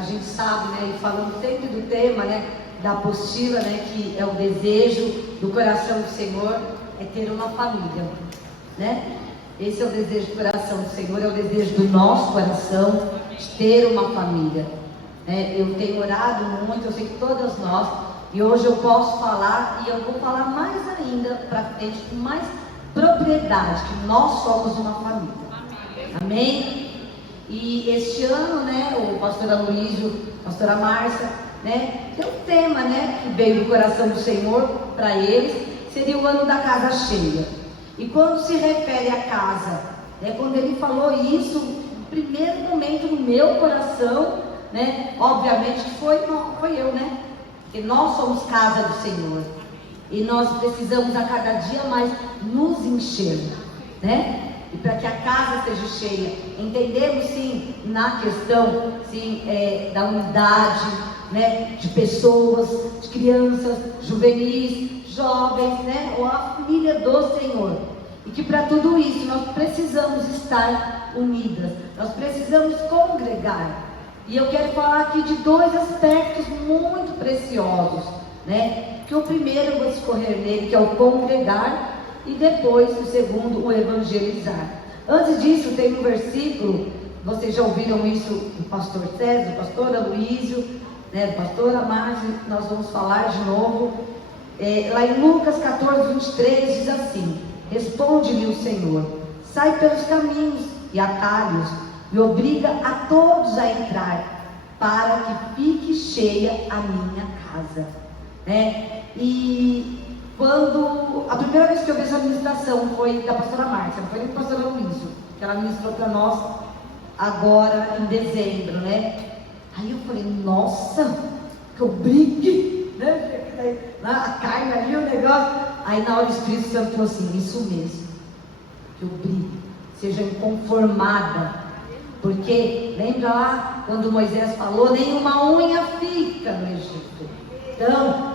a gente sabe, né, e falando sempre do tema, né, da apostila, né, que é o desejo do coração do Senhor, é ter uma família, né? Esse é o desejo do coração do Senhor, é o desejo do nosso coração, de ter uma família. Eu tenho orado muito, eu sei que todas nós, e hoje eu posso falar, e eu vou falar mais ainda para frente, com mais propriedade, que nós somos uma família. Amém? E este ano, né, o pastor Aloysio, a pastora Márcia, né, tem um tema, né, que veio do coração do Senhor para eles, seria o ano da casa cheia. E quando se refere à casa, né, quando ele falou isso, no primeiro momento no meu coração, né, obviamente que foi eu, né, porque nós somos casa do Senhor, e nós precisamos a cada dia mais nos encher, né? E para que a casa seja cheia, entendemos sim na questão sim, da unidade, né, de pessoas, de crianças, juvenis, jovens, né, ou a família do Senhor. E que para tudo isso nós precisamos estar unidas, nós precisamos congregar. E eu quero falar aqui de dois aspectos muito preciosos, né? Que o primeiro eu vou discorrer nele, que é o congregar, e depois o segundo, o evangelizar. Antes disso, tem um versículo, vocês já ouviram isso do pastor César, do pastor Aloysio, né, do pastor Márcia, nós vamos falar de novo. Lá em Lucas 14, 23, diz assim: responde-lhe o Senhor, sai pelos caminhos e atalhos, e obriga a todos a entrar, para que fique cheia a minha casa. E quando a primeira vez que eu vi essa ministração foi da pastora Márcia, não foi nem do pastor Aloysio, que ela ministrou para nós agora em dezembro, né? Aí eu falei, nossa, que eu brigue, né? A carne ali, o negócio. Aí na hora o Espírito Santo falou assim, isso mesmo, que eu brigue, seja inconformada. Porque, lembra lá, quando Moisés falou, nenhuma unha fica no Egito. Então,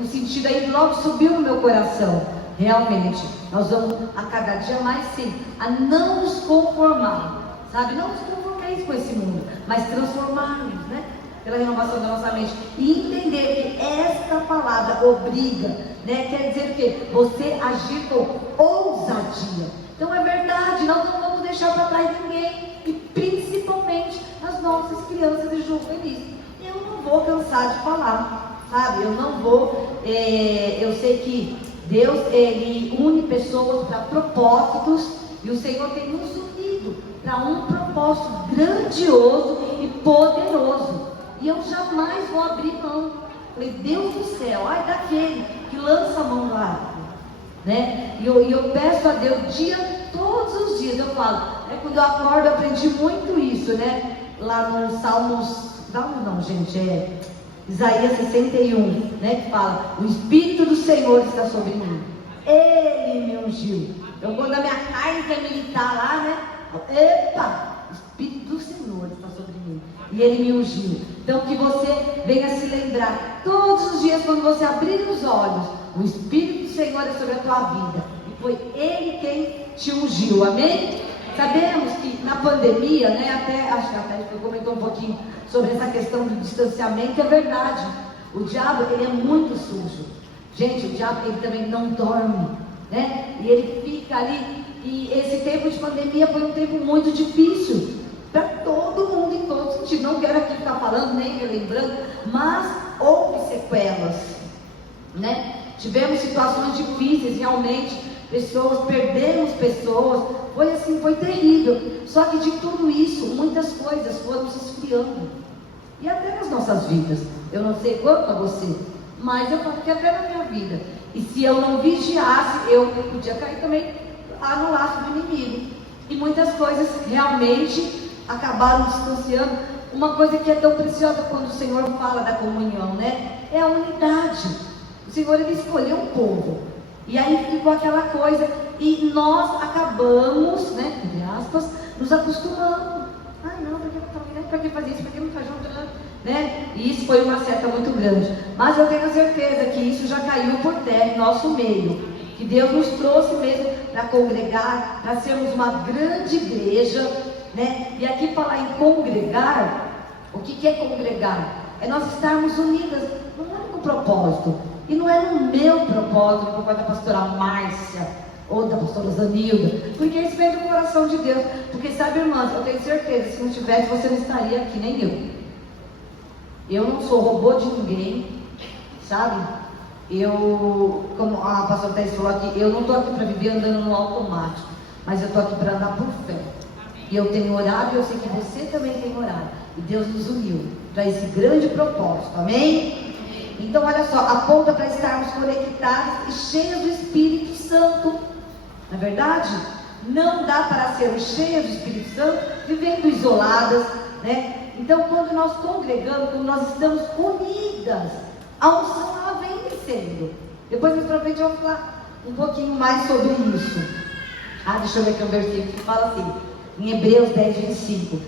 o sentido aí logo subiu no meu coração. Realmente, nós vamos a cada dia mais sim, a não nos conformar, sabe? Não nos conformeis com esse mundo, mas transformarmos, né? Pela renovação da nossa mente. E entender que esta palavra obriga, né? Quer dizer o quê? Você agir com ousadia. Então é verdade, nós não vamos deixar para trás ninguém. E principalmente as nossas crianças e juvenis. Eu não vou cansar de falar, sabe? Eu não vou, eu sei que Deus, Ele une pessoas para propósitos, e o Senhor tem nos unido para um propósito grandioso e poderoso, e eu jamais vou abrir mão. Falei, Deus do céu, ai daquele que lança a mão no arco, né? E eu peço a Deus, todos os dias eu falo, quando eu acordo eu aprendi muito isso, né? Lá no Salmos não, gente, Isaías 61, né? Que fala, o Espírito do Senhor está sobre mim, Ele me ungiu. Então quando a minha carne quer militar lá, né? Epa, o Espírito do Senhor está sobre mim, e Ele me ungiu. Então que você venha se lembrar, todos os dias quando você abrir os olhos, o Espírito do Senhor é sobre a tua vida, e foi Ele quem te ungiu, amém? Sabemos que na pandemia, né, acho que até comentou um pouquinho sobre essa questão do distanciamento, é verdade. O diabo, ele é muito sujo. Gente, o diabo, ele também não dorme, né? E ele fica ali, e esse tempo de pandemia foi um tempo muito difícil para todo mundo, em todo sentido. Não quero aqui ficar falando, nem relembrando, mas houve sequelas, né? Tivemos situações difíceis, realmente, perdemos pessoas, foi assim, foi terrível. Só que de tudo isso, muitas coisas foram se esfriando, e até nas nossas vidas. Eu não sei quanto a você, mas eu falo que até na minha vida. E se eu não vigiasse, eu podia cair também no laço do inimigo. E muitas coisas realmente acabaram distanciando. Uma coisa que é tão preciosa quando o Senhor fala da comunhão, né? É a unidade. O Senhor, Ele escolheu um povo, e aí ficou aquela coisa, e nós acabamos, né, entre aspas, nos acostumando. Ai não, para que fazer isso, para que não faz junto, né? E isso foi uma seta muito grande. Mas eu tenho certeza que isso já caiu por terra em nosso meio, que Deus nos trouxe mesmo para congregar, para sermos uma grande igreja, né? E aqui falar em congregar, O que é congregar? É nós estarmos unidas num único propósito. E não é no meu propósito, no propósito da pastora Márcia ou da pastora Zanilda, porque isso vem do coração de Deus. Porque sabe, irmãs, eu tenho certeza, se não tivesse, você não estaria aqui, nem eu. Eu não sou robô de ninguém, sabe? Como a pastora Thais falou aqui, eu não estou aqui para viver andando no automático, mas eu estou aqui para andar por fé. E eu tenho orado, e eu sei que você também tem orado. E Deus nos uniu para esse grande propósito, amém? Então olha só, aponta para estarmos conectados e cheios do Espírito Santo. Não é verdade? Não dá para sermos cheias do Espírito Santo vivendo isoladas, né? Então quando nós congregamos, quando nós estamos unidas, a unção ela vem descendo. Depois mais pra frente eu vou falar um pouquinho mais sobre isso. Deixa eu ver aqui um versículo que fala assim, em Hebreus 10, 25.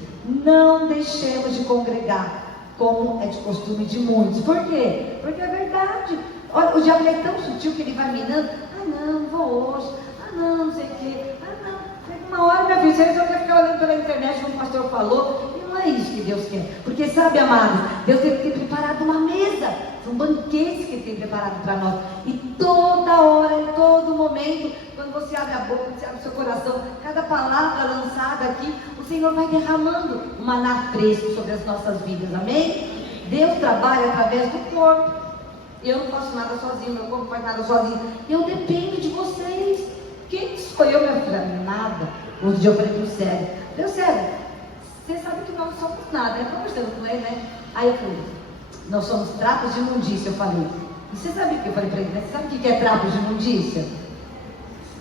Não deixemos de congregar, como é de costume de muitos. Por quê? Porque é verdade. Olha, o diabo é tão sutil que ele vai minando. Não vou hoje. Não sei o quê. Não. Uma hora, minha filha, você resolve ficar olhando pela internet como o pastor falou. E não é isso que Deus quer. Porque sabe, amados, Deus tem preparado uma mesa. São banquetes que Ele tem preparado para nós. E toda hora, em todo momento, quando você abre a boca, você abre o seu coração, cada palavra lançada aqui, o Senhor vai derramando um maná fresco sobre as nossas vidas, amém? Deus trabalha através do corpo. Eu não faço nada sozinho, meu corpo não faz nada sozinho. Eu dependo de vocês. Quem sou eu, minha filha? Nada. Outro dia eu falei pro Sérgio, Deus, Sérgio, você sabe que nós não somos nada, né? Conversando com ele, né? Aí eu falei, nós somos trapos de imundícia, eu falei. E você sabe o que eu falei para ele, né? Você sabe o que é trapo de imundícia?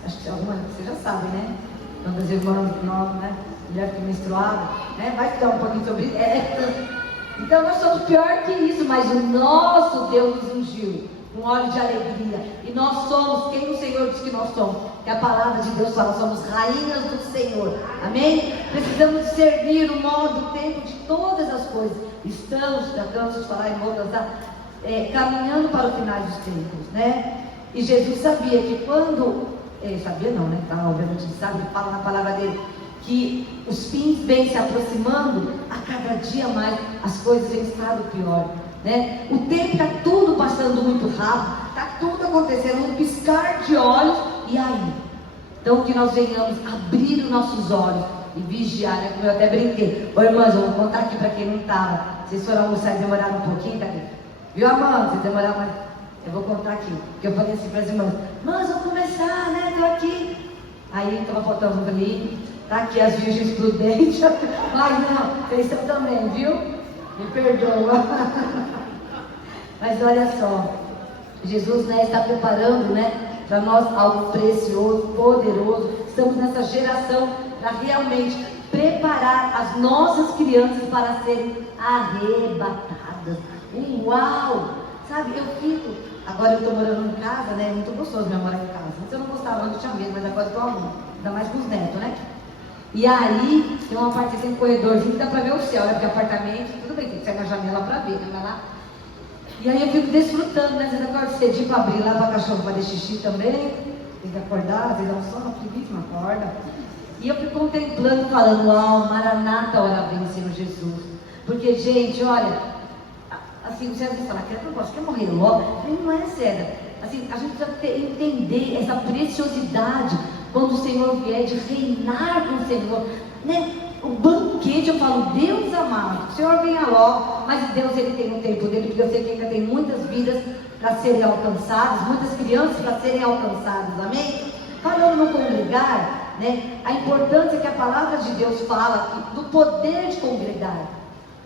Acho que algumas você já sabe, né? Quando as irmãs novas, né? Mulher que menstruava, né? Vai estudar um pouquinho sobre isso. Então nós somos pior que isso, mas o nosso Deus nos ungiu com óleo de alegria. E nós somos quem o Senhor diz que nós somos. Que a palavra de Deus fala, somos rainhas do Senhor. Amém? Precisamos discernir o modo, o tempo de todas as coisas. Estamos, já canso de falar em outras, caminhando para o final dos tempos, né? E Jesus sabia que quando, sabia não, né? Tá, obviamente ele sabe, ele fala na palavra dele, que os fins vêm se aproximando, a cada dia mais as coisas têm estado pior, né? O tempo está tudo passando muito rápido, está tudo acontecendo, um piscar de olhos, e aí? Então que nós venhamos abrir os nossos olhos e vigiar, né? Como eu até brinquei. Ô irmãs, eu vou contar aqui para quem não estava. Vocês foram almoçar e demoraram um pouquinho, cadê? Viu, Amanda? Vocês demoraram mais. Eu vou contar aqui. Porque eu falei assim para as irmãs, irmãs, vamos começar, né? Estou aqui. Aí estava faltando para mim. Tá aqui as virgens prudentes. Mas não, vocês são também, viu? Me perdoa. Mas olha só. Jesus, né, está preparando, né? Para nós algo precioso, poderoso. Estamos nessa geração para realmente preparar as nossas crianças para serem arrebatadas. Uau! Sabe, eu fico... Agora eu estou morando em casa, né? É muito gostoso mesmo morar em casa. Antes eu não gostava, antes eu tinha medo, mas agora eu estou amando. Ainda mais com os netos, né? E aí, tem uma parte assim, um corredorzinho que dá para ver o céu, né? Porque apartamento, tudo bem, tem que sair na janela para ver, né? Mas lá... E aí eu fico desfrutando, né? Às vezes eu acordo cedinho para abrir lá para cachorro fazer xixi também. Tem que acordar, às vezes é um sono, preguiça, não acorda. E eu fico contemplando, falando, uau, Maranata, hora vem, Senhor Jesus. Porque, gente, olha, assim, você às vezes fala, quer morrer logo? Não é sério. Assim, a gente precisa entender essa preciosidade quando o Senhor vier de reinar com o Senhor, né? O banquete, eu falo, Deus amado, o Senhor venha logo, mas Deus, Ele tem um tempo dele, porque eu sei que ainda tem muitas vidas para serem alcançadas, muitas crianças para serem alcançadas, amém? Falando no congregar, né, a importância que a palavra de Deus fala aqui, do poder de congregar.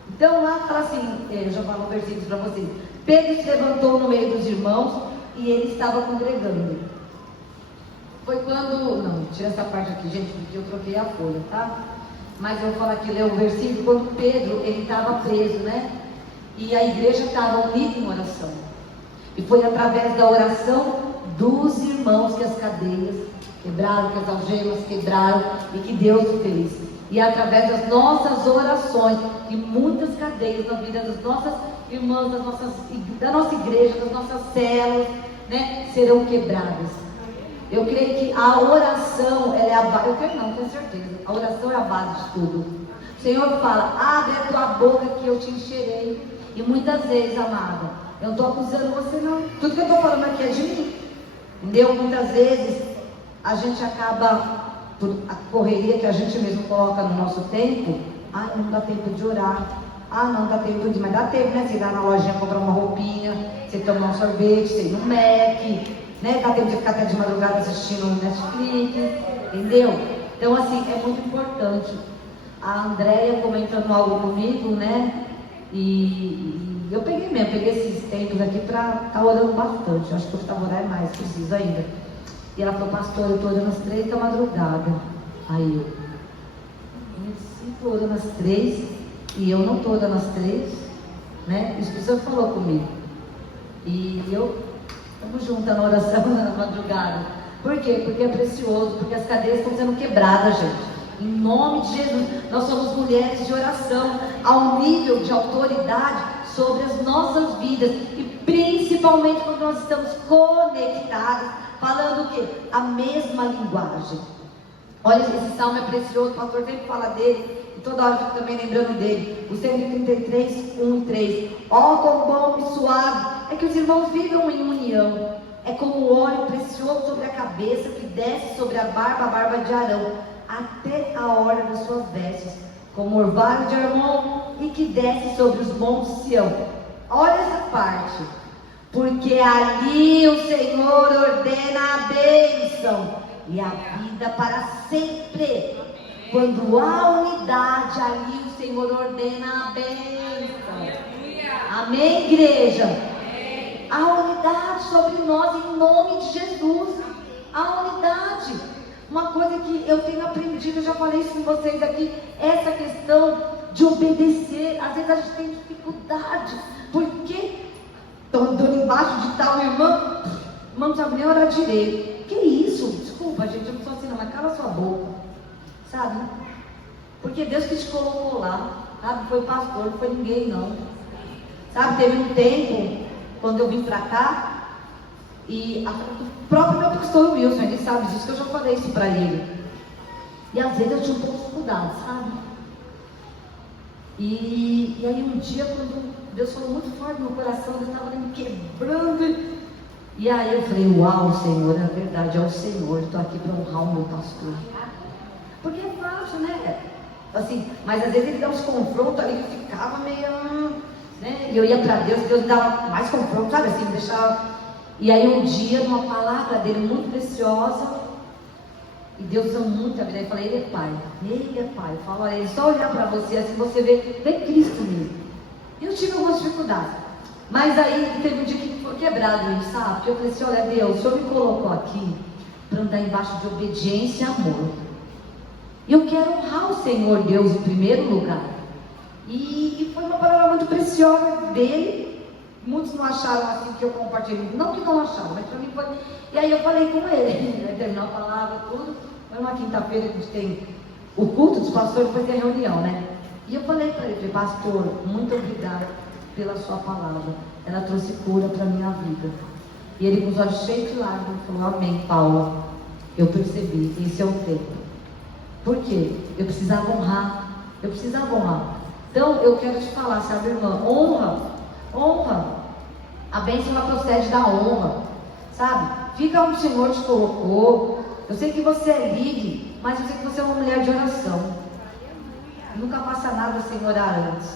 Então lá fala assim, eu já falo um versículo para vocês, Pedro se levantou no meio dos irmãos e ele estava congregando. Foi quando, não, tira essa parte aqui, gente, porque eu troquei a folha, tá? Mas eu vou falar aqui, ler o versículo, quando Pedro, ele estava preso, né? E a igreja estava unida em oração. E foi através da oração dos irmãos que as cadeias quebraram, que as algemas quebraram e que Deus fez. E através das nossas orações, e muitas cadeias na vida das nossas irmãs, da nossa igreja, das nossas células, né? Serão quebradas. Eu creio que a oração, ela é a base, eu creio não, tenho certeza, a oração é a base de tudo. Senhor fala, abre a tua boca que eu te encherei. E muitas vezes, amada, eu não estou acusando você não. Tudo que eu estou falando aqui é de mim. Entendeu? Muitas vezes a gente acaba, por a correria que a gente mesmo coloca no nosso tempo, não dá tempo de orar. Não dá tempo de... Mas dá tempo, né? Você ir lá na lojinha comprar uma roupinha, você tomar um sorvete, você ir no Mac, né? Dá tempo de ficar até de madrugada assistindo o Netflix, entendeu? Então, assim, é muito importante. A Andréia comentando algo comigo, né? E eu peguei esses tempos aqui para estar orando bastante. Acho que eu estava orando mais, preciso ainda. E ela falou, pastor, eu estou orando às 3 da madrugada. Aí eu estou orando às 3 e eu não estou orando às 3, né? O Espírito Santo falou comigo. E eu estamos juntas na oração na madrugada. Por quê? Porque é precioso, porque as cadeias estão sendo quebradas, gente. Em nome de Jesus, nós somos mulheres de oração, ao nível de autoridade sobre as nossas vidas, e principalmente quando nós estamos conectados, falando o quê? A mesma linguagem. Olha, esse salmo é precioso, o pastor sempre fala dele, e toda hora eu fico também lembrando dele. O 133, 1 e 3. Ó, quão bom e suave é que os irmãos vivam em união. É como óleo precioso sobre a cabeça, que desce sobre a barba de Arão, até a hora das suas vestes, como orvalho de Hermon, e que desce sobre os montes de Sião. Olha essa parte. Porque ali o Senhor ordena a bênção e a vida para sempre. Quando há unidade, ali o Senhor ordena a bênção. Amém, igreja? Há unidade sobre nós em nome de Jesus. Há unidade. Uma coisa que eu tenho aprendido, eu já falei isso com vocês aqui, essa questão de obedecer. Às vezes a gente tem dificuldade, porque estou embaixo de tal irmã não sabe nem orar direito. Que isso? Desculpa, gente, eu não sou assim não, mas cala sua boca, sabe? Porque Deus que te colocou lá, sabe? Foi o pastor, não foi ninguém não, sabe? Teve um tempo, quando eu vim pra cá, e o próprio meu pastor Wilson, ele sabe disso, que eu já falei isso para ele. E às vezes eu tinha um pouco de dificuldade, sabe? E aí um dia, quando Deus falou muito forte no meu coração, Deus estava me quebrando. E aí eu falei, uau, Senhor, é verdade, é o Senhor, estou aqui para honrar o meu pastor. Porque é fácil, né? Assim, mas às vezes ele dá uns confrontos ali que ficava meio... né? E eu ia para Deus, Deus dava mais confronto, sabe assim, me deixava... E aí um dia, numa palavra dele muito preciosa, e Deus ama muito a vida, eu falei, ele é pai, eu falo, olha, ele só olhar para você, assim você vê Cristo mesmo. E eu tive algumas dificuldades, mas aí teve um dia que foi quebrado isso, sabe? Porque eu falei assim, olha Deus, o Senhor me colocou aqui para andar embaixo de obediência e amor. E eu quero honrar o Senhor Deus em primeiro lugar. E foi uma palavra muito preciosa dele. Muitos não acharam assim que eu compartilhei, não que não acharam, mas para mim foi. E aí eu falei com ele, ele terminou a palavra, tudo. Foi uma quinta-feira que a gente tem o culto dos pastores, depois tem a reunião, né? E eu falei para ele, pastor, muito obrigado pela sua palavra, ela trouxe cura para a minha vida. E ele com os olhos cheios de lágrimas falou, amém, Paula, eu percebi, esse é o tempo. Por quê? Eu precisava honrar. Então eu quero te falar, sabe, irmã, honra. A bênção ela procede da honra, sabe? Fica onde o Senhor te colocou. Eu sei que você é livre, mas eu sei que você é uma mulher de oração. Nunca passa nada sem orar antes.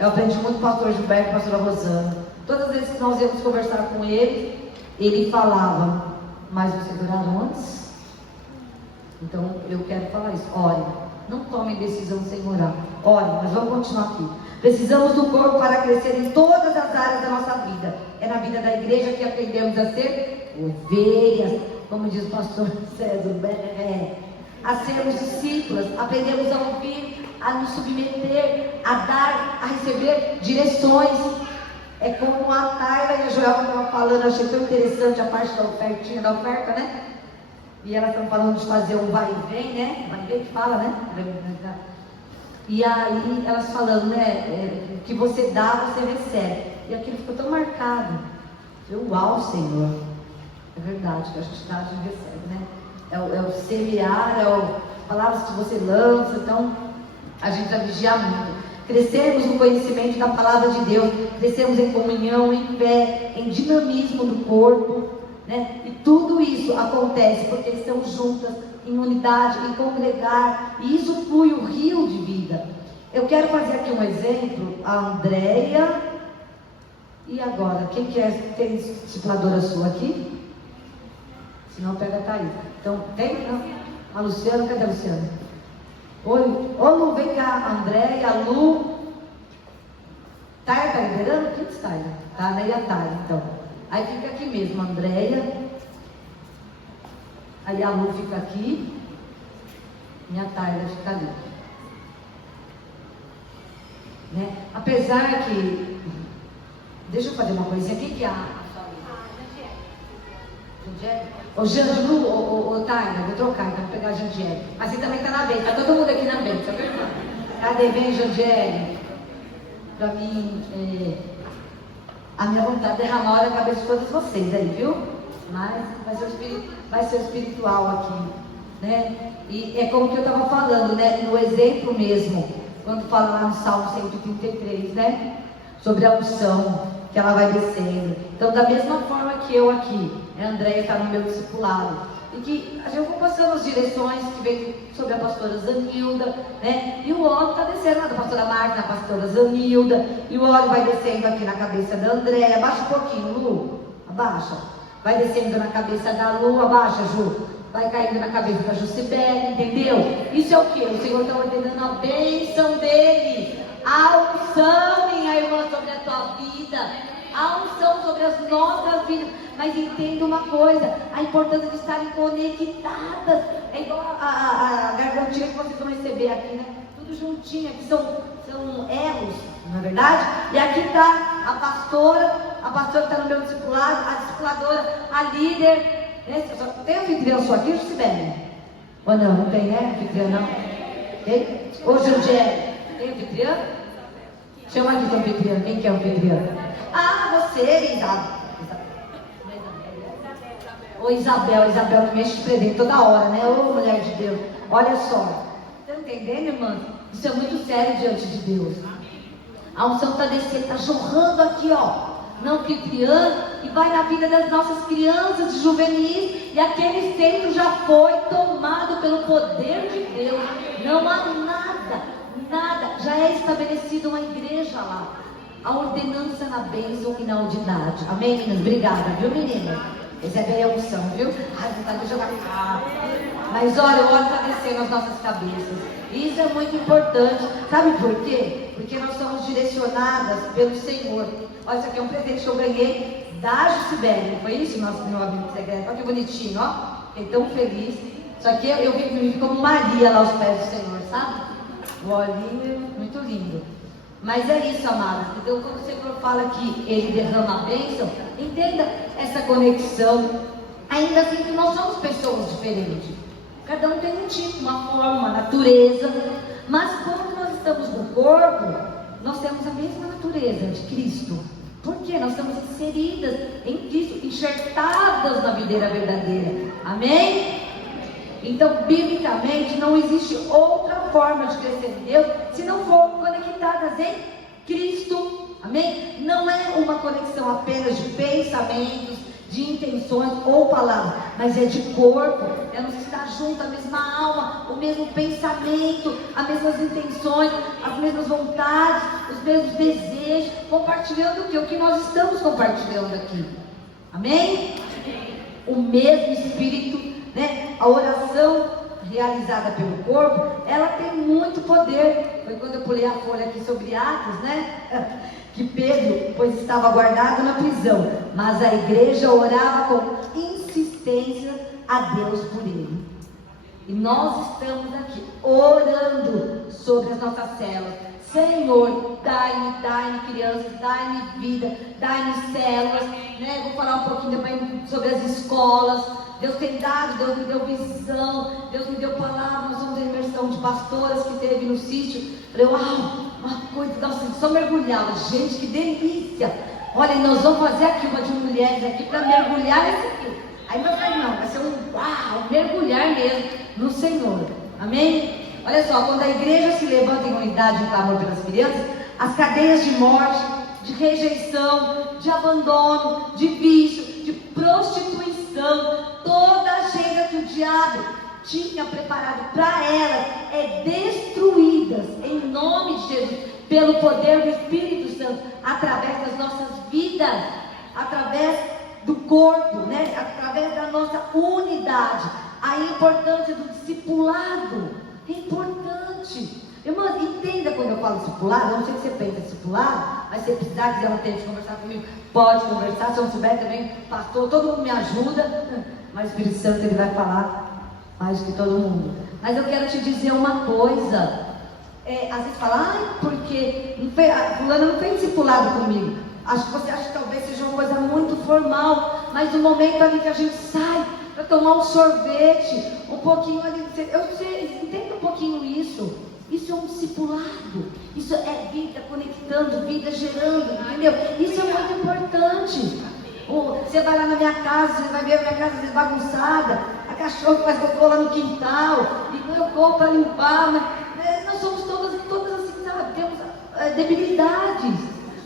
Eu aprendi muito com o pastor Gilberto e a pastora Rosana. Todas as vezes que nós íamos conversar com ele falava, mas vocês oraram antes? Então eu quero falar isso, ore. Não tome decisão sem orar. Ore, mas vamos continuar aqui. Precisamos do corpo para crescer em todas as áreas da nossa vida. É na vida da igreja que aprendemos a ser ovelhas, como diz o pastor César, a sermos discípulos, aprendemos a ouvir, a nos submeter, a dar, a receber direções. É como a Taira e a Joelma estavam falando, achei tão interessante a parte da ofertinha, da oferta, né? E elas estão falando de fazer um vai e vem, né? Vai e vem que fala, né? E aí elas falando, né? Que você dá, você recebe. E aquilo ficou tão marcado. Eu, uau, Senhor. É verdade, que a gente dá, a gente recebe, né? É o semear, palavras que você lança. Então, A gente vai vigiar muito. Crescermos no conhecimento da palavra de Deus, crescermos em comunhão, em fé, em dinamismo do corpo, né? E tudo isso acontece porque estamos juntas, em unidade, em congregar, e isso flui o rio de vida. Eu quero fazer aqui um exemplo. A Andréia, e agora, quem quer ter discipuladora sua aqui? Se não, pega a Thaís. Então, tem? Não? A Luciana, cadê a Luciana? Oi, ô Lu, vem cá, a Andréia, a Lu. Taia tá liderando? Quem está aí? Tá, né? E a Taia, então. Aí fica aqui mesmo, a Andréia. Aí a Lu fica aqui. Minha Taia fica ali. Né? Apesar que... Deixa eu fazer uma coisinha. Quem que é a... Ô Jandilu, ô Taina, vou trocar, então vou pegar a Jandiele. Mas você também tá na bênção, tá todo mundo aqui na bênção, tá vendo? Cadê? Vem, Jandiele. Pra mim, a minha vontade é derramar óleo na cabeça de todos vocês aí, viu? Mas vai ser espiritual aqui, né? E é como que eu tava falando, né? No exemplo mesmo, quando fala lá no Salmo 133, né? Sobre a unção, que ela vai descendo. Então, da mesma forma que eu aqui, a Andréia está no meu discipulado, e que eu vou passando as direções que vem sobre a pastora Zanilda, né? E o óleo está descendo lá da pastora Marta, na pastora Zanilda, e o óleo vai descendo aqui na cabeça da Andréia. Abaixa um pouquinho, Lu, abaixa. Vai descendo na cabeça da Lu, abaixa, Ju. Vai caindo na cabeça da Jucibele, entendeu? Isso é o que? O Senhor está ordenando a bênção dele. A unção, minha irmã, sobre a tua vida. A unção sobre as nossas vidas. Mas entenda uma coisa, a importância de estarem conectadas. É igual a gargantilha que vocês vão receber aqui, né? Tudo juntinho, aqui são elos, não é verdade? E aqui está a pastora está no meu discipulado, a discipuladora, a líder. Né? Tem anfitrião só aqui, Jucibele? Ou não? Não tem, né? Anfitrião não? Tem? Ô, Judé, tem anfitrião? Chama aqui teu anfitrião. Quem que é o anfitrião? Ah, você, Isabel. Ô Isabel que mexe de presente toda hora, né? Ô mulher de Deus, olha só. Tá entendendo, irmã? Isso é muito sério diante de Deus. A unção está descendo, está jorrando aqui, ó. Na anfitriã, e vai na vida das nossas crianças de juvenis. E aquele centro já foi tomado pelo poder de Deus. Não há nada. Já é estabelecida uma igreja lá. A ordenança na bênção e na unidade. Amém, meninas? Obrigada, viu, menina? Essa é a unção, viu? Ai, vontade de jogar. Mas olha, o óleo está descendo as nossas cabeças. Isso é muito importante. Sabe por quê? Porque nós somos direcionadas pelo Senhor. Olha, isso aqui é um presente que eu ganhei da Jucibele. Não foi isso, nosso meu amigo secreto? Olha que bonitinho, ó. Fiquei tão feliz. Isso aqui eu vi como Maria lá aos pés do Senhor, sabe? O olhinho, muito lindo. Mas é isso, amada. Então, quando o Senhor fala que Ele derrama a bênção, entenda essa conexão. Ainda assim que nós somos pessoas diferentes. Cada um tem um tipo, uma forma, uma natureza. Mas quando nós estamos no corpo, nós temos a mesma natureza de Cristo. Por quê? Nós estamos inseridas em Cristo, enxertadas na videira verdadeira. Amém? Então, biblicamente, não existe outra forma de crescer em Deus se não for conectadas em Cristo. Amém? Não é uma conexão apenas de pensamentos, de intenções ou palavras, mas é de corpo. É nos estar junto, a mesma alma, o mesmo pensamento, as mesmas intenções, as mesmas vontades, os mesmos desejos, compartilhando o que nós estamos compartilhando aqui. Amém? O mesmo Espírito. Né? A oração realizada pelo corpo, ela tem muito poder. Foi quando eu pulei a folha aqui sobre Atos, né? Que Pedro, pois estava guardado na prisão, mas a igreja orava com insistência a Deus por ele. E nós estamos aqui orando sobre as nossas células. Senhor, dai-me crianças, dai-me vida, dai-me células, né? Vou falar um pouquinho depois sobre as escolas. Deus tem dado, Deus me deu visão, Deus me deu palavra. Nós vamos ter imersão de pastoras que teve no sítio. Falei, uau, uma coisa, nossa, só mergulhar. Gente, que delícia! Olha, nós vamos fazer aqui uma de mulheres aqui para mergulhar nesse aqui. Aí eu falei, não, vai ser um mergulhar mesmo no Senhor. Amém? Olha só, quando a igreja se levanta em unidade e clamor pelas crianças, as cadeias de morte, de rejeição, de abandono, de vício, de prostituição, toda a agenda que o diabo tinha preparado para elas, destruídas em nome de Jesus, pelo poder do Espírito Santo, através das nossas vidas, através do corpo, né? Através da nossa unidade. A importância do discipulado é importante. Irmãs, entenda quando eu falo discipulado. Eu não sei se você pensa discipulado, mas se precisar, quiser não ter de conversar comigo, pode conversar. Se eu não souber também, pastor, todo mundo me ajuda, mas o Espírito Santo ele vai falar mais que todo mundo. Mas eu quero te dizer uma coisa. Às vezes fala, porque fulana não fez discipulado comigo. Acho que você acha que talvez seja uma coisa muito formal, mas no momento ali que a gente sai para tomar um sorvete, um pouquinho ali, eu sei, entenda um pouquinho isso. Isso é um discipulado, isso é vida conectando, vida gerando, entendeu? Isso é muito importante. Você vai lá na minha casa, você vai ver a minha casa às vezes bagunçada, a cachorra faz cocô lá no quintal, e eu corro para limpar, mas nós somos todas assim, sabe? Temos debilidades,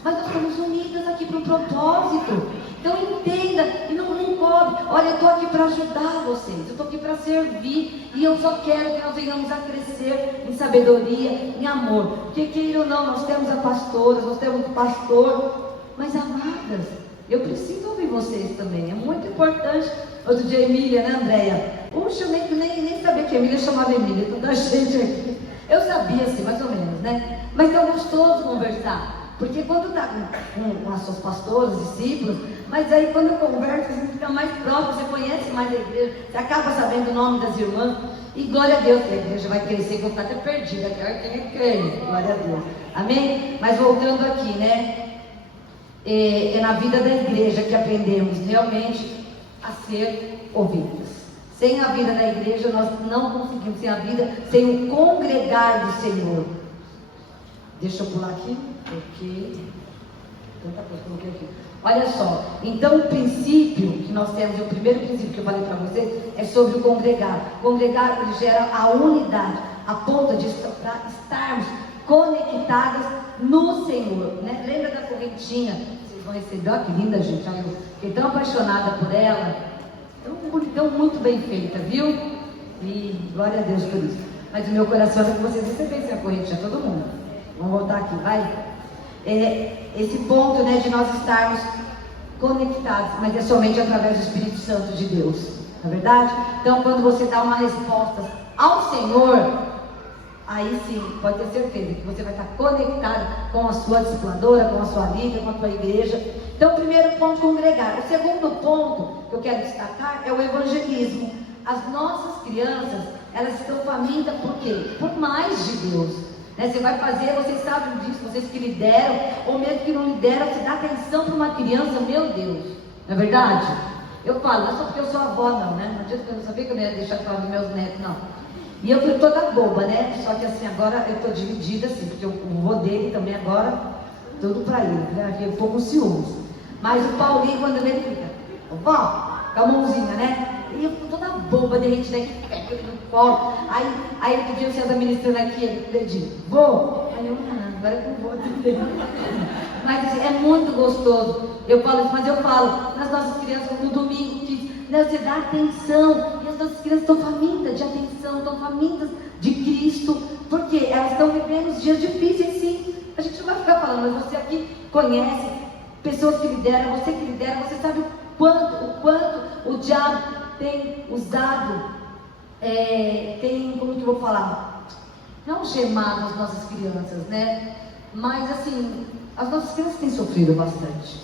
mas nós estamos unidas aqui para um propósito. Então entenda e não cobre. Olha, eu estou aqui para ajudar vocês, eu estou aqui para servir, e eu só quero que nós venhamos a crescer em sabedoria, em amor. Porque queira ou não, nós temos a pastora, nós temos o pastor, mas amadas, eu preciso ouvir vocês também, é muito importante. Outro dia, Emília, né, Andréia? Puxa, eu nem sabia que a Emília chamava Emília, toda a gente aqui. Eu sabia, assim, mais ou menos, né? Mas é gostoso conversar. Porque quando está com as suas pastoras, discípulos, mas aí quando eu converso, você fica mais próximo, você conhece mais a igreja, você acaba sabendo o nome das irmãs, e glória a Deus, que a igreja vai crescer, que eu estou até perdida, que hora que ele crê, glória a Deus, amém? Mas voltando aqui, né? É na vida da igreja que aprendemos realmente a ser ouvidas. Sem a vida da igreja, nós não conseguimos, sem o congregar do Senhor. Deixa eu pular aqui, porque tanta coisa que eu coloquei aqui. Olha só, então o princípio que nós temos, o primeiro princípio que eu falei para vocês, é sobre o congregar. Congregar, ele gera a unidade, a ponto de estarmos conectadas no Senhor, né? Lembra da correntinha? Vocês vão receber, olha que linda, gente. Eu fiquei tão apaixonada por ela. Tão muito bem feita, viu? E glória a Deus por isso. Mas o meu coração é que vocês recebessem a correntinha, todo mundo. Vamos voltar aqui, vai? Esse ponto, né, de nós estarmos conectados, mas é somente através do Espírito Santo de Deus, não é verdade? Então, quando você dá uma resposta ao Senhor, aí sim, pode ter certeza que você vai estar conectado com a sua discipuladora, com a sua líder, com a sua igreja. Então, o primeiro ponto, congregar. O segundo ponto que eu quero destacar é o evangelismo. As nossas crianças, elas estão famintas por quê? Por mais de Deus. Você vai fazer, vocês sabem disso, vocês que lideram, ou mesmo que não lideram, você dá atenção para uma criança, meu Deus, não é verdade? Eu falo, não é só porque eu sou avó, não, né? Não adianta que eu não sabia que eu não ia deixar de falar dos meus netos, não. E eu fui toda boba, né? Só que assim, agora eu estou dividida, assim, porque o vô dele também agora, tudo para ele, né? Eu estou com ciúmes. Mas o Paulinho, quando ele fica, vó, com a mãozinha, né? E eu fui toda boba, de repente, né? Que no colo. Aí outro dia você anda ministrando aqui, ele dedinho, vô. Aí eu, agora eu não vou entender. Mas assim, é muito gostoso. Eu falo isso, mas eu falo nas nossas crianças no domingo, que né, você dá atenção. E as nossas crianças estão famintas de atenção, estão famintas de Cristo. Porque elas estão vivendo os dias difíceis, sim. A gente não vai ficar falando, mas você aqui conhece pessoas que lideram, você que lidera, você sabe o quanto o diabo tem usado, como que eu vou falar? Não gemado as nossas crianças, né? Mas assim, as nossas crianças têm sofrido bastante,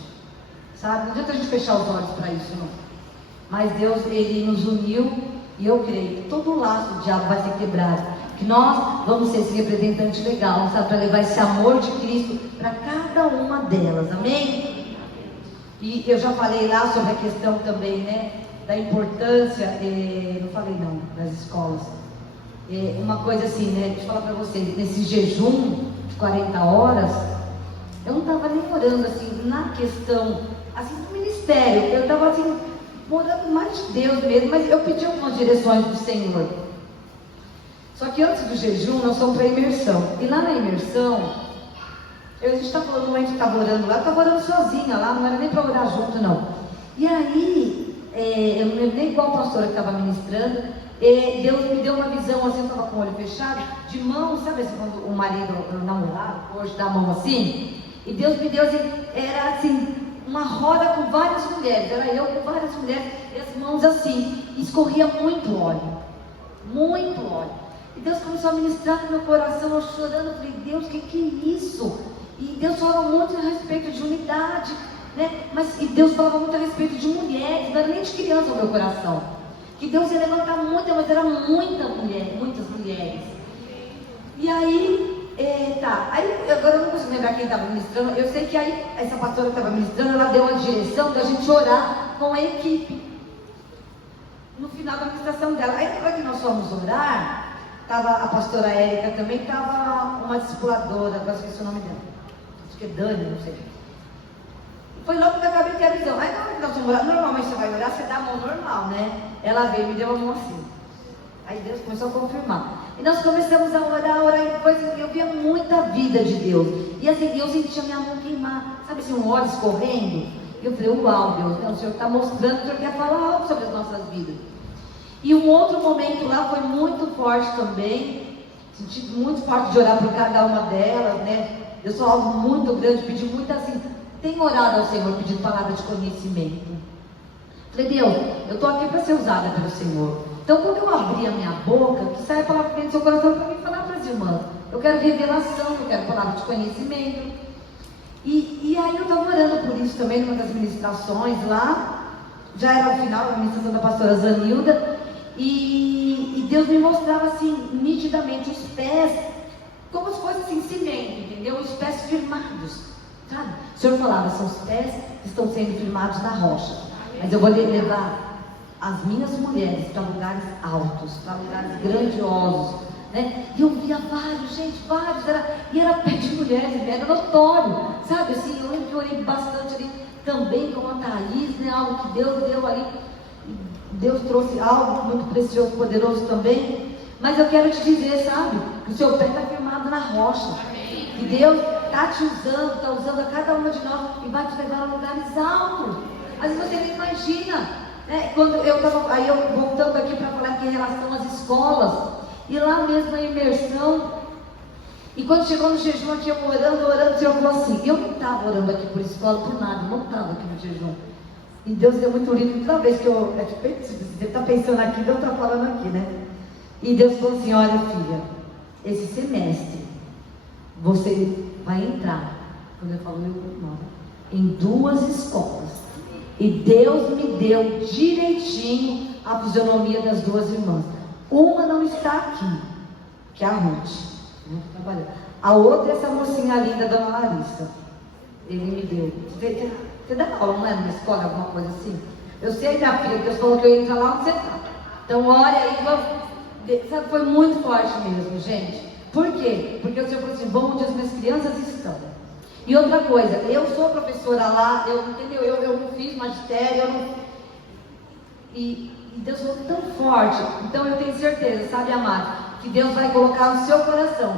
sabe? Não adianta a gente fechar os olhos para isso, não. Mas Deus, Ele nos uniu, e eu creio que todo o laço do diabo vai ser quebrado. Que nós vamos ser esse representante legal, sabe? Para levar esse amor de Cristo para cada uma delas, amém? E eu já falei lá sobre a questão também, né? Da importância, não falei não, das escolas. Uma coisa assim, né? Deixa eu falar para vocês, nesse jejum de 40 horas, eu não estava nem orando assim, na questão, assim, do ministério. Eu estava assim, orando mais de Deus mesmo, mas eu pedi algumas direções do Senhor. Só que antes do jejum, nós fomos para a imersão. E lá na imersão, a gente está falando, a gente estava orando lá, eu estava orando sozinha lá, não era nem para orar junto, não. E aí, eu não lembro nem qual pastora que estava ministrando, Deus me deu uma visão, assim, eu estava com o olho fechado, de mão, sabe assim, quando o marido, o namorado, hoje dá a mão assim? E Deus me deu assim, era assim, uma roda com várias mulheres, era eu com várias mulheres, e as mãos assim, e escorria muito óleo, muito óleo. E Deus começou a ministrar no meu coração, eu chorando, eu falei, Deus, o que é isso? E Deus falava muito a respeito de unidade, né? E Deus falava muito a respeito de mulheres, não era nem de criança no meu coração. Que Deus ia levantar muita, mas era muitas mulheres. E aí, aí agora eu não consigo lembrar quem estava ministrando, eu sei que aí essa pastora que estava ministrando, ela deu a direção da gente orar com a equipe. No final da ministração dela. Aí na hora que nós fomos orar, estava a pastora Érica também, estava uma discipuladora, agora esqueci o nome dela. Acho que é Dani, não sei. Foi logo que eu acabei de ter a visão. Aí na hora que nós vamos orar, normalmente você vai orar, você dá a mão normal, né? Ela veio e me deu a mão assim. Aí Deus começou a confirmar. E nós começamos a orar, e depois eu via muita vida de Deus. E assim, eu sentia minha mão queimar, sabe assim, um óleo escorrendo? E eu falei, uau, Deus, né? O Senhor está mostrando que o Senhor quer falar algo sobre as nossas vidas. E um outro momento lá foi muito forte também, senti muito forte de orar por cada uma delas, né? Eu sou algo muito grande, pedi muito assim, tenho orado ao Senhor pedindo palavra de conhecimento. Falei, Deus, eu estou aqui para ser usada pelo Senhor. Então quando eu abrir a minha boca, que saia a palavra dentro do seu coração para mim falar para as irmãs. Eu quero revelação, eu quero palavra de conhecimento. E aí eu estava orando por isso também, numa das ministrações lá, já era o final da ministração da pastora Zanilda, e Deus me mostrava assim, nitidamente, os pés, como se fosse assim, cimento, entendeu? Os pés firmados, sabe? O Senhor falava, são os pés que estão sendo firmados na rocha, mas eu vou levar as minhas mulheres para lugares altos, para lugares grandiosos, né? E eu via vários, gente, vários, e era pé de mulheres, era notório, sabe? Assim, eu lembro que eu orei bastante ali também com a Thaís, né? Algo que Deus deu ali, Deus trouxe algo muito precioso, poderoso também. Mas eu quero te dizer, sabe? Que o seu pé está firmado na rocha, que Deus está te usando, está usando a cada uma de nós e vai te levar a lugares altos. Às vezes você nem imagina, né? Quando eu estava, aí eu voltando aqui para falar aqui em relação às escolas, e lá mesmo na imersão, e quando chegou no jejum aqui, eu orando, o Senhor falou assim, eu não estava orando aqui por escola, por nada, não estava aqui no jejum. E Deus deu muito lindo, toda vez que eu, você está pensando aqui, Deus está falando aqui, né? E Deus falou assim, olha filha, esse semestre, você vai entrar, quando eu falo em 2 escolas. E Deus me deu direitinho a fisionomia das 2 irmãs. Uma não está aqui, que é a Ruth, né, trabalhando. A outra é essa mocinha linda, Dona Larissa. Ele me deu. Você dá aula, não é? Numa escola, alguma coisa assim? Eu sei, minha filha, Deus falou que eu ia entrar lá onde você está. Então, olha aí, sabe, foi muito forte mesmo, gente. Por quê? Porque o Senhor falou assim, bom onde as minhas crianças estão. E outra coisa, eu sou professora lá, entendeu? Eu não fiz magistério, eu não... E Deus falou tão forte. Então eu tenho certeza, sabe, amado, que Deus vai colocar no seu coração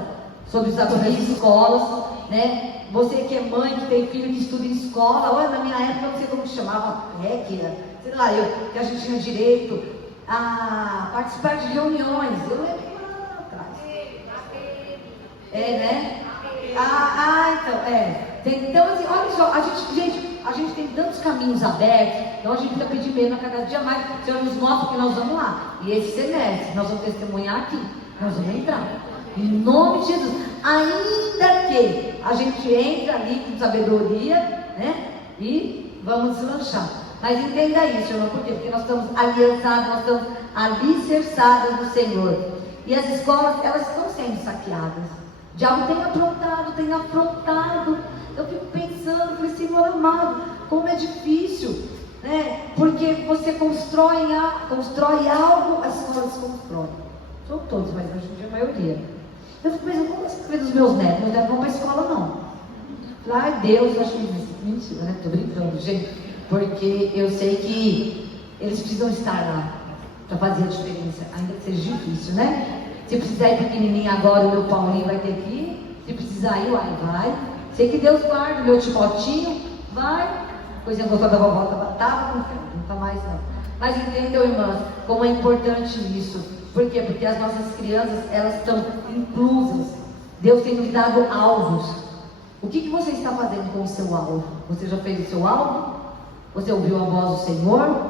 sobre as escolas, né? Você que é mãe, que tem filho que estuda em escola, olha, na minha época, eu não sei como chamava, sei lá, que a gente tinha direito a participar de reuniões. Eu lembro lá atrás. Né? Então, assim, olha só, a gente tem tantos caminhos abertos, então a gente precisa pedir mesmo a cada dia mais. O Senhor nos mostra que nós vamos lá. E esse semestre, nós vamos testemunhar aqui, nós vamos entrar. Em nome de Jesus. Ainda que a gente entre ali com sabedoria, né? E vamos deslanchar. Mas entenda isso, irmão, por quê? Porque nós estamos aliançados, nós estamos alicerçados no Senhor. E as escolas, elas estão sendo saqueadas. O diabo tem afrontado. Eu fico pensando, falei, Senhor amado, como é difícil, né? Porque você constrói algo, as escolas constroem. São todos, mas hoje em dia a maioria. Eu fico pensando, como é que dos meus netos? Meus netos não vão para a escola, não. Ai, Deus, eu acho mentira, né? Tô brincando, gente. Porque eu sei que eles precisam estar lá para fazer a diferença, ainda que seja difícil, né? Se precisar ir pequenininho agora, o meu Paulinho vai ter que ir. Se precisar ir, uai, vai. Sei que Deus guarda o meu Timotinho, vai. Coisinha gostosa da vovó da batata, não tá mais não. Mas entendam, irmãs, como é importante isso. Por quê? Porque as nossas crianças, elas estão inclusas. Deus tem nos dado alvos. O que você está fazendo com o seu alvo? Você já fez o seu alvo? Você ouviu a voz do Senhor?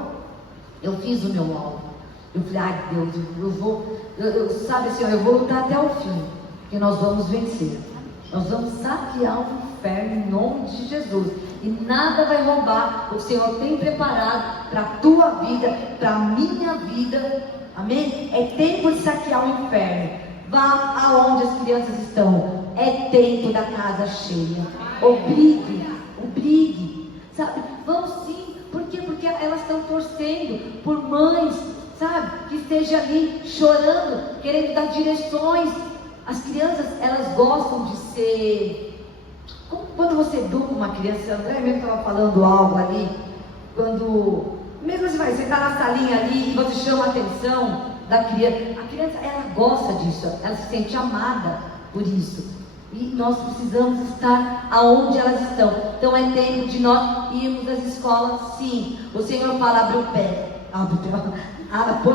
Eu fiz o meu alvo. Eu falei, ai Deus, sabe assim, eu vou lutar até o fim, porque nós vamos vencer. Nós vamos saquear o inferno em nome de Jesus. E nada vai roubar o que o Senhor tem preparado para a tua vida, para a minha vida. Amém? É tempo de saquear o inferno. Vá aonde as crianças estão. É tempo da casa cheia. Obrigue. Sabe? Vamos sim. Por quê? Porque elas estão torcendo por mães, sabe? Que esteja ali chorando, querendo dar direções. As crianças, elas gostam de ser... Como quando você educa uma criança, André mesmo estava falando algo ali, quando, mesmo assim, você está na salinha ali e você chama a atenção da criança, a criança, ela gosta disso, ela se sente amada por isso, e nós precisamos estar aonde elas estão. Então é tempo de nós irmos às escolas, sim. O Senhor fala, abre o pé,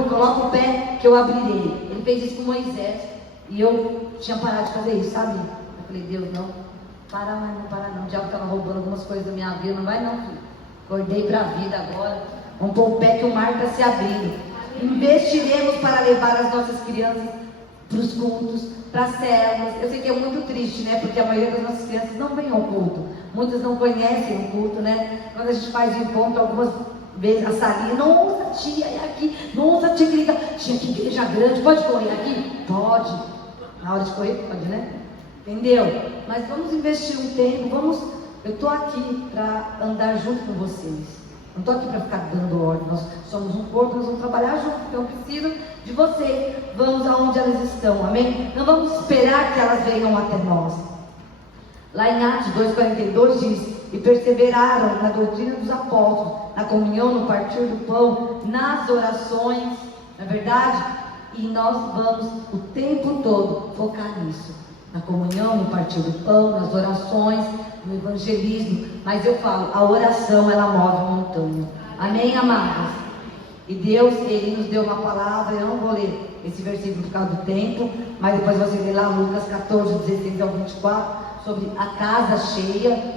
coloca o pé que eu abrirei. Ele fez isso com Moisés, e eu tinha parado de fazer isso, sabe? Eu falei, Deus, não. Para, mas não para não. O diabo estava roubando algumas coisas da minha vida. Não vai não, filho. Acordei para a vida agora. Vamos pôr o pé que o mar está se abrindo. Investiremos para levar as nossas crianças para os cultos, para as células. Eu sei que é muito triste, né? Porque a maioria das nossas crianças não vem ao culto. Muitas não conhecem o culto, né? Quando a gente faz o encontro, algumas vezes a salinha, nossa tia, é aqui. Nossa tia, que liga. Tia, que igreja grande. Pode correr aqui? Pode. Na hora de correr, pode, né? Entendeu? Mas vamos investir um tempo, eu estou aqui para andar junto com vocês. Não estou aqui para ficar dando ordem. Nós somos um corpo, nós vamos trabalhar junto. Então eu preciso de vocês. Vamos aonde elas estão, amém? Não vamos esperar que elas venham até nós. Lá em Atos 2,42 diz, e perseveraram na doutrina dos apóstolos, na comunhão, no partir do pão, nas orações, não é verdade? E nós vamos o tempo todo focar nisso. Na comunhão, no partir do pão, nas orações, no evangelismo. Mas eu falo, a oração, ela move montanha. Amém, amados? E Deus, Ele nos deu uma palavra, eu não vou ler esse versículo por causa do tempo, mas depois você lê lá Lucas 14, 16 ao 24, sobre a casa cheia.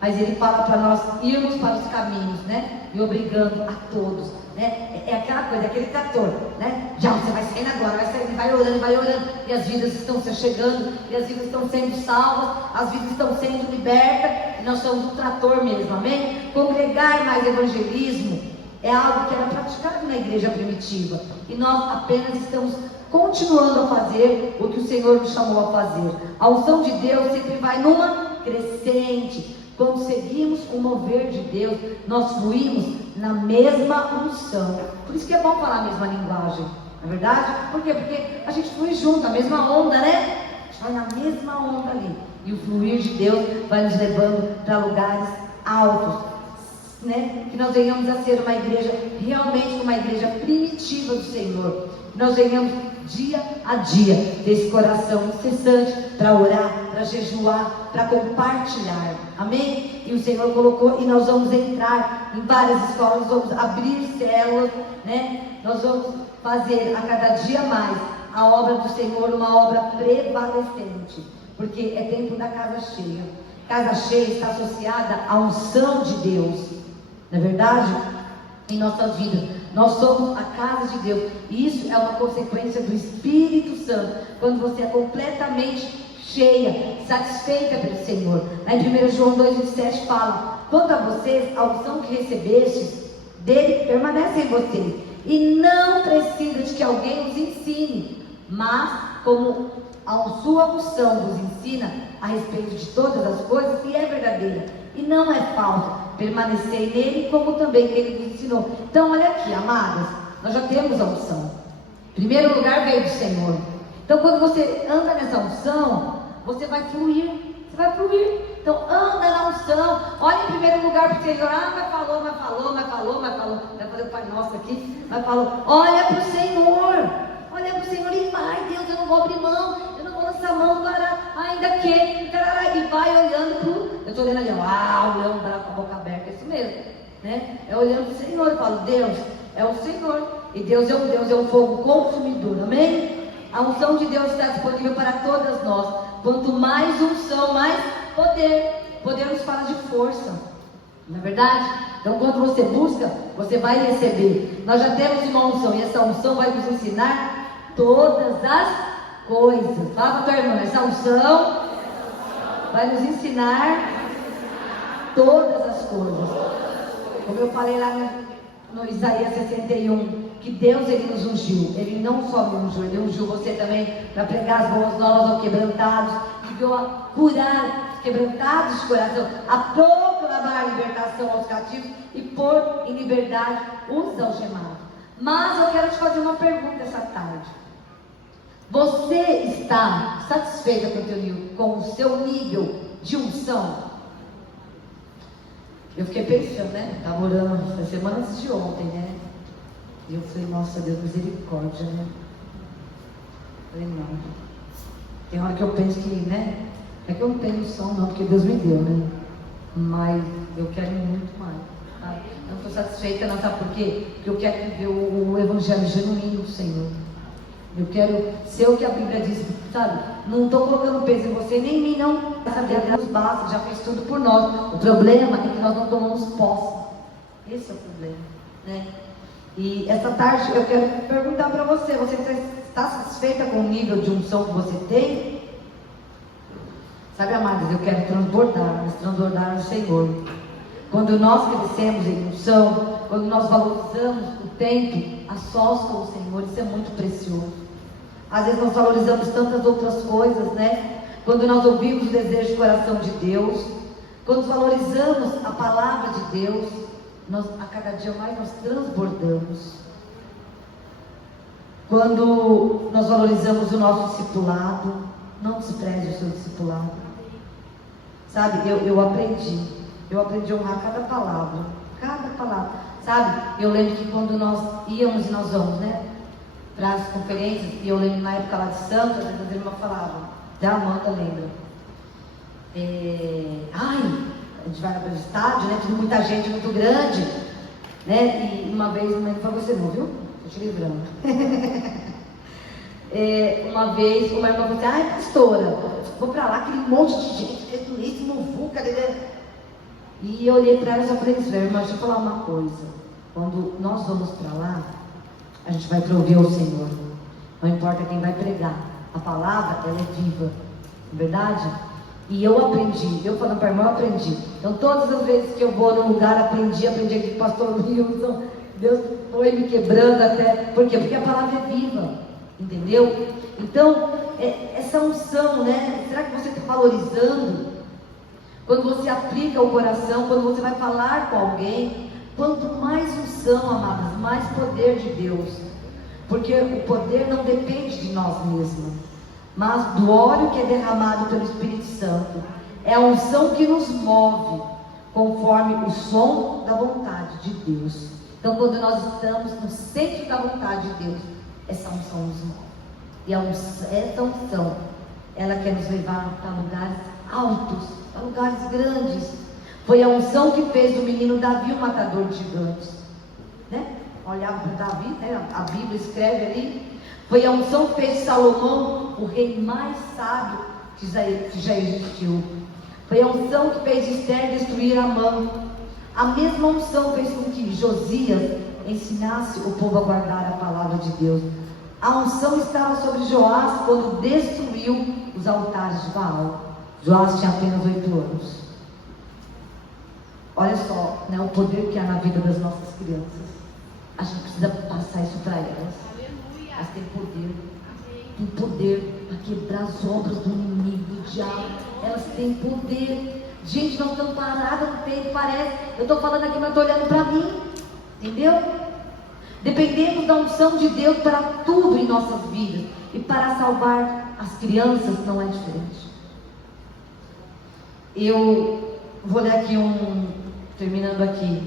Mas Ele fala para nós irmos para os caminhos, né? E obrigando a todos, né? É aquela coisa, aquele trator, né? Já você vai saindo agora, vai saindo, vai orando, e as vidas estão se chegando, e as vidas estão sendo salvas, as vidas estão sendo libertas, e nós somos um trator mesmo, amém? Congregar mais evangelismo é algo que era praticado na igreja primitiva, e nós apenas estamos continuando a fazer o que o Senhor nos chamou a fazer. A unção de Deus sempre vai numa crescente. Quando seguimos o mover de Deus, nós fluímos na mesma unção. Por isso que é bom falar a mesma linguagem, não é verdade? Por quê? Porque a gente flui junto, a mesma onda, né? A gente vai na mesma onda ali. E o fluir de Deus vai nos levando para lugares altos, né? Que nós venhamos a ser uma igreja, realmente uma igreja primitiva do Senhor. Que nós venhamos dia a dia desse coração incessante para orar, para jejuar, para compartilhar, amém? E o Senhor colocou, e nós vamos entrar em várias escolas, nós vamos abrir células, né? Nós vamos fazer a cada dia mais a obra do Senhor, uma obra prevalecente, porque é tempo da casa cheia. Casa cheia está associada à unção de Deus, não é verdade? Em nossas vidas. Nós somos a casa de Deus. E isso é uma consequência do Espírito Santo. Quando você é completamente cheia, satisfeita pelo Senhor. Lá em 1 João 2,27 fala: quanto a vocês, a unção que recebestes dele permanece em vocês. E não precisa de que alguém os ensine. Mas, como a sua unção vos ensina a respeito de todas as coisas, e é verdadeira, e não é falsa, permanecei nele, como também que ele nos ensinou. Então olha aqui, amadas, nós já temos a unção. Em primeiro lugar veio do Senhor. Então quando você anda nessa unção, você vai fluir. Você vai fluir. Então anda na unção. Olha em primeiro lugar para o Senhor. Mas falou. Vai fazer o Pai Nosso aqui. Mas falou, olha para o Senhor. Olha para o Senhor e vai, Deus, eu não vou abrir mão, eu não vou lançar mão para ainda que, e vai olhando pro, eu estou olhando ali, o leão bravo com a boca aberta, é isso mesmo, né? É olhando pro Senhor, eu falo, Deus é o Senhor, e Deus é um fogo consumidor, amém? A unção de Deus está disponível para todas nós. Quanto mais unção, mais poder. Poder nos fala de força, não é verdade? Então quando você busca, você vai receber. Nós já temos uma unção, e essa unção vai nos ensinar todas as coisas. Fala para a tua irmã, essa unção vai nos ensinar todas as coisas. Como eu falei lá no Isaías 61, que Deus, Ele nos ungiu. Ele não só me ungiu, Ele ungiu você também para pregar as boas novas aos quebrantados, que veio a curar os quebrantados de coração, a proclamar a libertação aos cativos e pôr em liberdade os algemados. Mas eu quero te fazer uma pergunta essa tarde. Você está satisfeita com o seu nível de unção? Eu fiquei pensando, né? Estava orando na semana antes de ontem, né? E eu falei, nossa Deus, misericórdia, né? Falei, não. Tem hora que eu penso que, né? É que eu não tenho unção, não, porque Deus me deu, né? Mas eu quero muito mais. Tá? Eu não estou satisfeita, não, sabe por quê? Porque eu quero viver o evangelho genuíno do Senhor. Eu quero ser o que a Bíblia diz, sabe? Não estou colocando peso em você, nem em mim, não. Saber Deus basta, já fez tudo por nós. O problema é que nós não tomamos posse. Esse é o problema, né? E essa tarde eu quero perguntar para você: você está satisfeita com o nível de unção que você tem? Sabe, amados, eu quero transbordar, mas transbordar no Senhor. Quando nós crescemos em unção, quando nós valorizamos o tempo a sós com o Senhor, isso é muito precioso. Às vezes nós valorizamos tantas outras coisas, né? Quando nós ouvimos o desejo do coração de Deus, quando valorizamos a palavra de Deus, a cada dia mais nós transbordamos. Quando nós valorizamos o nosso discipulado, não despreze o seu discipulado. Sabe, eu aprendi a honrar cada palavra, sabe? Eu lembro que quando nós íamos e nós vamos, né, para as conferências, e eu lembro na época lá de Santos, a irmã falava, da Amanda lembra, a gente vai para o estádio, né, tem muita gente muito grande, né, e uma vez, não foi você não, viu? Estou te livrando. Uma vez uma irmã falou assim, pastora, vou para lá, aquele monte de gente, turismo, VUCA, e eu olhei para ela e só falei isso, irmã, deixa eu falar uma coisa, quando nós vamos para lá, a gente vai para ouvir o Senhor, não importa quem vai pregar, a palavra, ela é viva, não é verdade? E eu aprendi, eu falando para a irmã, eu aprendi, então todas as vezes que eu vou num lugar, aprendi aqui com o pastor Wilson, Deus foi me quebrando até, por quê? Porque a palavra é viva. Entendeu? Então, essa unção, né? Será que você está valorizando? Quando você aplica o coração, quando você vai falar com alguém, quanto mais unção, amados, mais poder de Deus. Porque o poder não depende de nós mesmos, mas do óleo que é derramado pelo Espírito Santo. É a unção que nos move, conforme o som da vontade de Deus. Então, quando nós estamos no centro da vontade de Deus, essa unção nos move. E essa unção, ela quer nos levar para lugares altos, para lugares grandes. Foi a unção que fez do menino Davi o matador de gigantes, né? Olhava para Davi, né? A Bíblia escreve ali. Foi a unção que fez de Salomão o rei mais sábio que já existiu. Foi a unção que fez de Esther destruir Amã. A mesma unção fez com que Josias ensinasse o povo a guardar a palavra de Deus. A unção estava sobre Joás quando destruiu os altares de Baal. Joás tinha apenas 8 anos. Olha só, né, o poder que há na vida das nossas crianças. A gente precisa passar isso para elas. Elas têm poder. Tem poder para quebrar as obras do inimigo, do diabo. Elas têm poder. Gente, nós estamos paradas no peito, parece. Eu estou falando aqui, mas estou olhando para mim. Entendeu? Dependemos da unção de Deus para tudo em nossas vidas. E para salvar as crianças não é diferente. Eu vou ler aqui terminando aqui.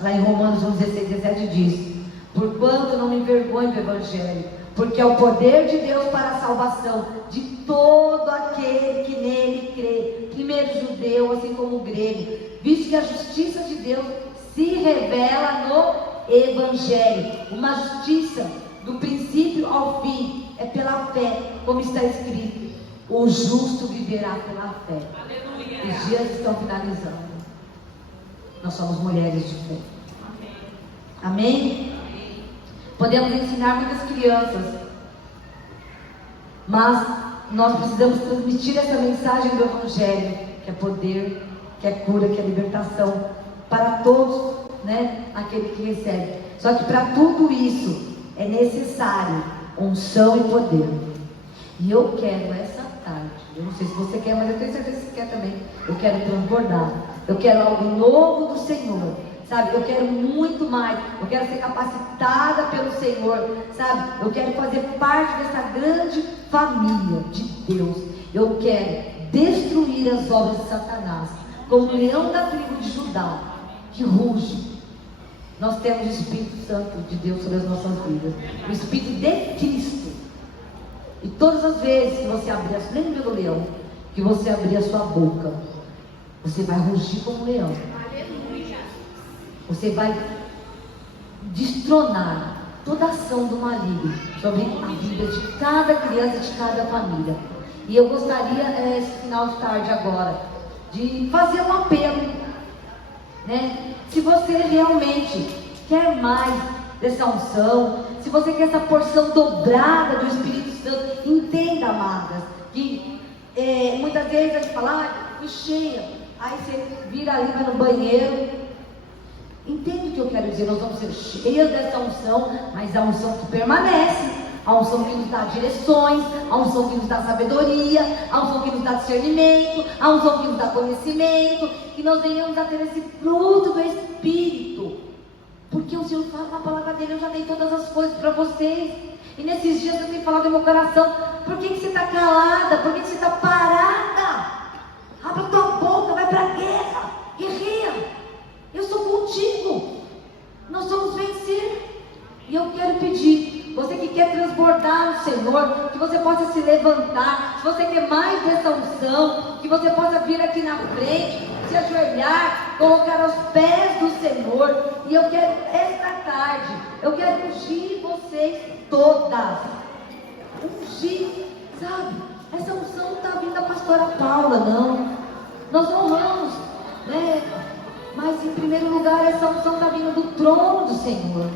Lá em Romanos 1:16, 17 diz: porquanto não me envergonho do Evangelho, porque é o poder de Deus para a salvação de todo aquele que nele crê, primeiro judeu, assim como grego, visto que a justiça de Deus se revela no Evangelho, uma justiça do princípio ao fim, é pela fé, como está escrito, o justo viverá pela fé. Aleluia. Os dias estão finalizando, nós somos mulheres de fé. Amém? Podemos ensinar muitas crianças, mas nós precisamos transmitir essa mensagem do Evangelho, que é poder, que é cura, que é libertação, para todos, né, aquele que recebe. Só que para tudo isso é necessário unção e poder. E eu quero essa tarde, eu não sei se você quer, mas eu tenho certeza que você quer também. Eu quero transbordar, eu quero algo novo do Senhor. Sabe, eu quero muito mais, eu quero ser capacitada pelo Senhor, sabe, eu quero fazer parte dessa grande família de Deus. Eu quero destruir as obras de Satanás, como o leão da tribo de Judá, que ruge. Nós temos o Espírito Santo de Deus sobre as nossas vidas, o Espírito de Cristo. E todas as vezes que você abrir, lembra do leão, que você abrir a sua boca, você vai rugir como um leão. Você vai destronar toda a ação do maligno sobre a vida de cada criança, de cada família. E eu gostaria, esse final de tarde agora, de fazer um apelo, né? Se você realmente quer mais dessa unção, se você quer essa porção dobrada do Espírito Santo, entenda, amadas, que muitas vezes a gente fala, fui cheia, aí você vira ali, vai no banheiro. Entende o que eu quero dizer? Nós vamos ser cheias dessa unção, mas a unção que permanece, a unção que nos dá direções, a unção que nos dá sabedoria, a unção que nos dá discernimento, a unção que nos dá conhecimento, que nós venhamos a ter esse fruto do Espírito, porque o Senhor fala na palavra dele, eu já dei todas as coisas para vocês, e nesses dias eu tenho falado no meu coração, por que você está calada? Por que você está parada? Abra tua boca, vai para a guerra, guerreia. Eu sou contigo. Nós vamos vencer. E eu quero pedir, você que quer transbordar no Senhor, que você possa se levantar. Se você quer mais dessa unção, que você possa vir aqui na frente, se ajoelhar, colocar aos pés do Senhor. E eu quero, esta tarde, eu quero ungir vocês todas. Ungir, sabe? Essa unção não está vindo da pastora Paula, não. Nós honramos, né? Mas em primeiro lugar, essa unção está vindo do trono do Senhor.